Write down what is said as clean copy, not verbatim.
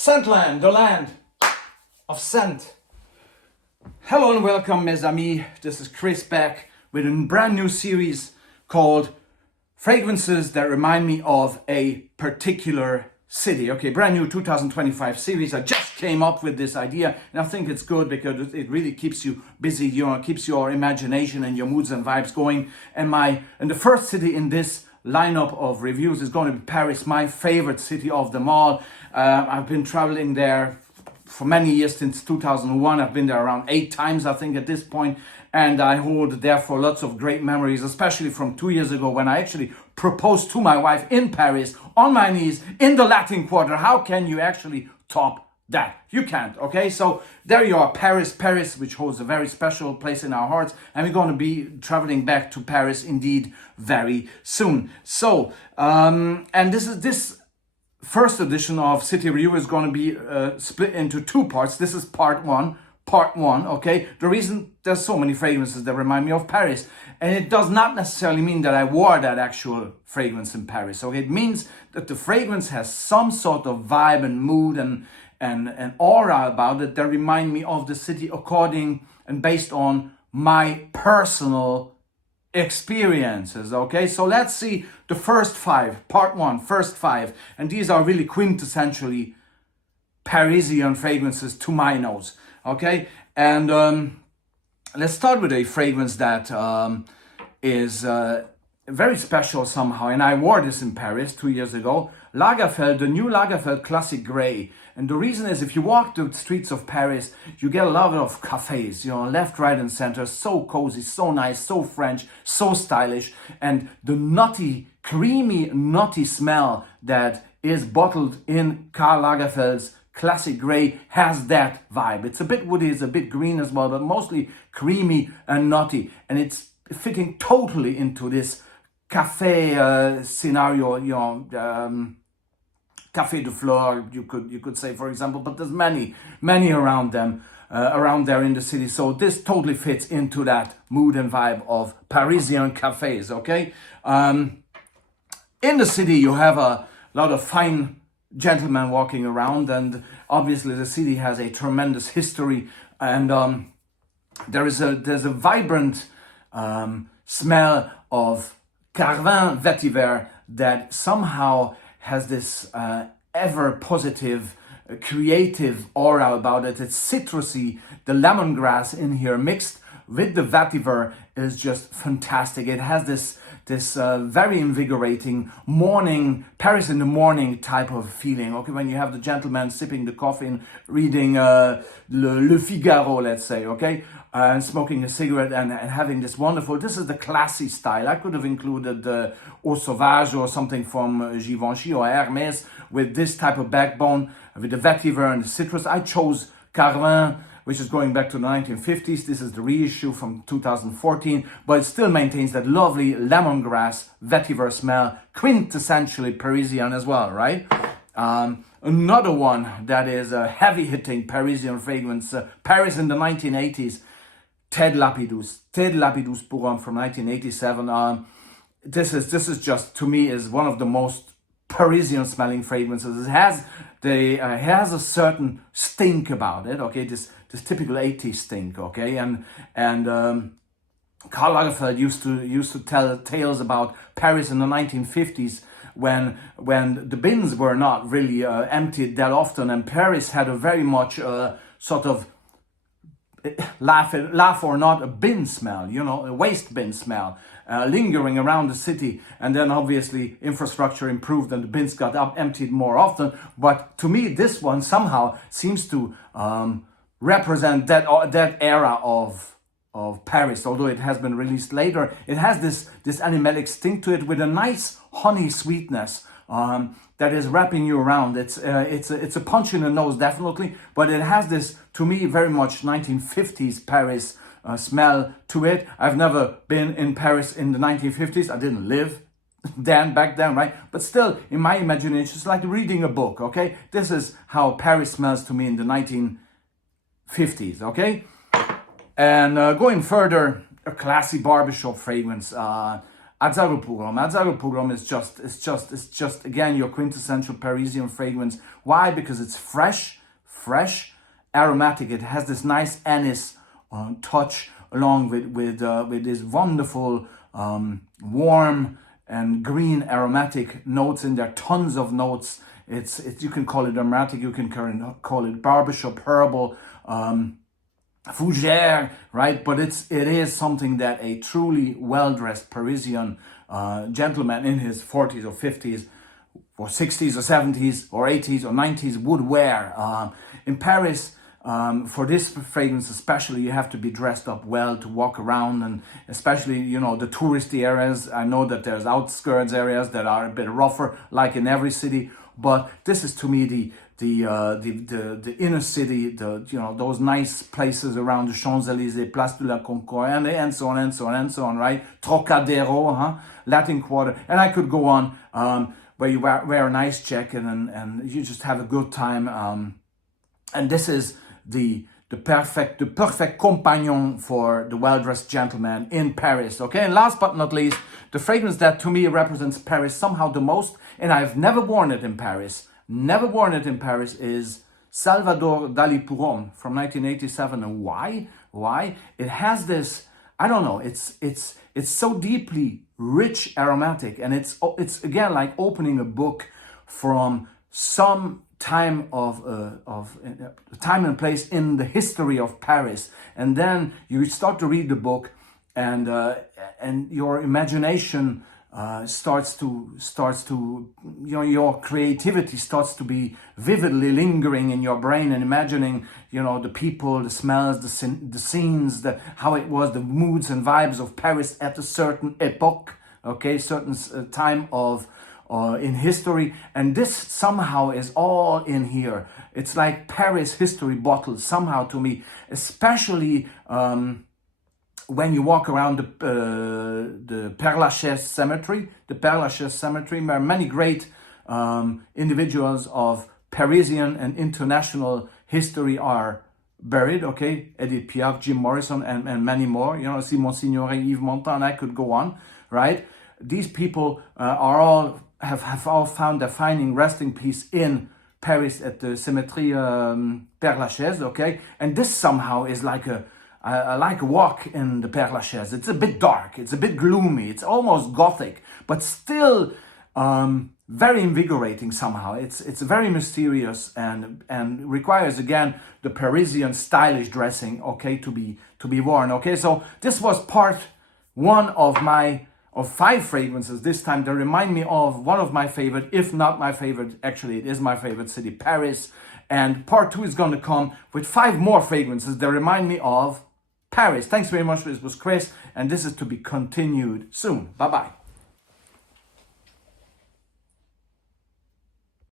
Scentland, the land of scent. Hello and welcome, mes amis. This is Chris back with a brand new series called Fragrances That Remind Me of a Particular City. Okay, brand new 2025 series. I just came up with this idea and I think it's good because it really keeps you busy, keeps your imagination and your moods and vibes going. And the first city in this lineup of reviews is going to be Paris, my favorite city of them all. I've been traveling there for many years, since 2001. I've been there around 8 times, I think, at this point, and I hold therefore lots of great memories, especially from 2 years ago when I actually proposed to my wife in Paris on my knees in the Latin Quarter. How can you actually top that? You can't. Okay, so there you are, Paris, which holds a very special place in our hearts, and we're going to be traveling back to Paris indeed very soon. So and this first edition of City Review is going to be split into 2 parts. This is part one. Okay, the reason there's so many fragrances that remind me of Paris, and it does not necessarily mean that I wore that actual fragrance in Paris. Okay, it means that the fragrance has some sort of vibe and mood and aura about it that remind me of the city according and based on my personal experiences. Okay, so let's see the first 5, part 1, first 5, and these are really quintessentially Parisian fragrances to my nose. Okay, and let's start with a fragrance that is very special somehow, and I wore this in Paris 2 years ago. Lagerfeld, the new Lagerfeld Classic Grey. And the reason is, if you walk the streets of Paris, you get a lot of cafes, left, right, and center. So cozy, so nice, so French, so stylish. And the nutty, creamy, nutty smell that is bottled in Karl Lagerfeld's Classic Grey has that vibe. It's a bit woody, it's a bit green as well, but mostly creamy and nutty. And it's fitting totally into this cafe scenario, Café de Flore, you could say, for example, but there's many around there in the city. So this totally fits into that mood and vibe of Parisian cafes. Okay, in the city you have a lot of fine gentlemen walking around, and obviously the city has a tremendous history, and there's a vibrant smell of Caran Vetiver that somehow has this ever positive, creative aura about it. It's citrusy. The lemongrass in here mixed with the vetiver is just fantastic. It has this very invigorating morning, Paris in the morning type of feeling. Okay, when you have the gentleman sipping the coffee and reading Le Figaro, let's say, okay, and smoking a cigarette and having this wonderful, this is the classy style. I could have included Eau Sauvage or something from Givenchy or Hermès with this type of backbone, with the vetiver and the citrus. I chose Guerlain, which is going back to the 1950s. This is the reissue from 2014, but it still maintains that lovely lemongrass vetiver smell, quintessentially Parisian as well, right? Another one that is a heavy-hitting Parisian fragrance, Paris in the 1980s, Ted Lapidus Paris from 1987. This is just, to me, is one of the most Parisian smelling fragrances. It has a certain stink about it. Okay, this typical 80s stink. Okay, and Karl Lagerfeld used to tell tales about Paris in the 1950s when the bins were not really emptied that often, and Paris had a very much sort of laugh or not, a bin smell, a waste bin smell, lingering around the city. And then obviously infrastructure improved and the bins got emptied more often. But to me, this one somehow seems to represent that era of Paris. Although it has been released later, it has this animalic stink to it with a nice honey sweetness that is wrapping you around. It's a punch in the nose, definitely, but it has this, to me, very much 1950s Paris smell to it. I've never been in Paris in the 1950s. I didn't live back then, right? But still, in my imagination, it's like reading a book. Okay, this is how Paris smells to me in the 1950s. Okay, and going further, a classy barbershop fragrance. Azzarro is just again your quintessential Parisian fragrance. Why? Because it's fresh, aromatic. It has this nice anise touch along with this wonderful warm and green aromatic notes in there. Tons of notes. It's you can call it aromatic. You can call it barbershop herbal. Fougère, right? But it is something that a truly well-dressed Parisian gentleman in his 40s or 50s or 60s or 70s or 80s or 90s would wear. In Paris, for this fragrance especially, you have to be dressed up well to walk around, and especially, you know, the touristy areas. I know that there's outskirts areas that are a bit rougher, like in every city, but this is to me the inner city, those nice places around the Champs-Élysées, Place de la Concorde, and so on, right? Trocadero, Latin Quarter, and I could go on, where you wear a nice jacket and you just have a good time. And this is the perfect companion for the well-dressed gentleman in Paris, okay? And last but not least, the fragrance that to me represents Paris somehow the most, and I've never worn it in Paris, is Salvador Dali Pour from 1987. And why? It has this, I don't know, it's so deeply rich aromatic, and it's again like opening a book from some time of time and place in the history of Paris, and then you start to read the book, and your imagination starts to your creativity starts to be vividly lingering in your brain and imagining, the people, the smells, the scenes, how it was, the moods and vibes of Paris at a certain epoch, okay, certain time of in history. And this somehow is all in here. It's like Paris history bottled somehow to me, especially when you walk around the Père Lachaise cemetery. The Père Lachaise cemetery, where many great individuals of Parisian and international history are buried, okay? Edith Piaf, Jim Morrison, and many more. Simon Signoret, Yves Montand, I could go on, right? These people have all found their finding resting place in Paris at the Cemetery Père Lachaise, okay? And this somehow is like a walk in the Père Lachaise. It's a bit dark, it's a bit gloomy, it's almost gothic, but still very invigorating somehow. It's very mysterious and requires again the Parisian stylish dressing, okay, to be worn, okay? So this was part one of 5 fragrances this time that remind me of one of my favorite, if not my favorite, actually it is my favorite city, Paris. And part 2 is going to come with 5 more fragrances that remind me of Paris. Thanks very much. This was Chris, and this is to be continued soon. Bye-bye.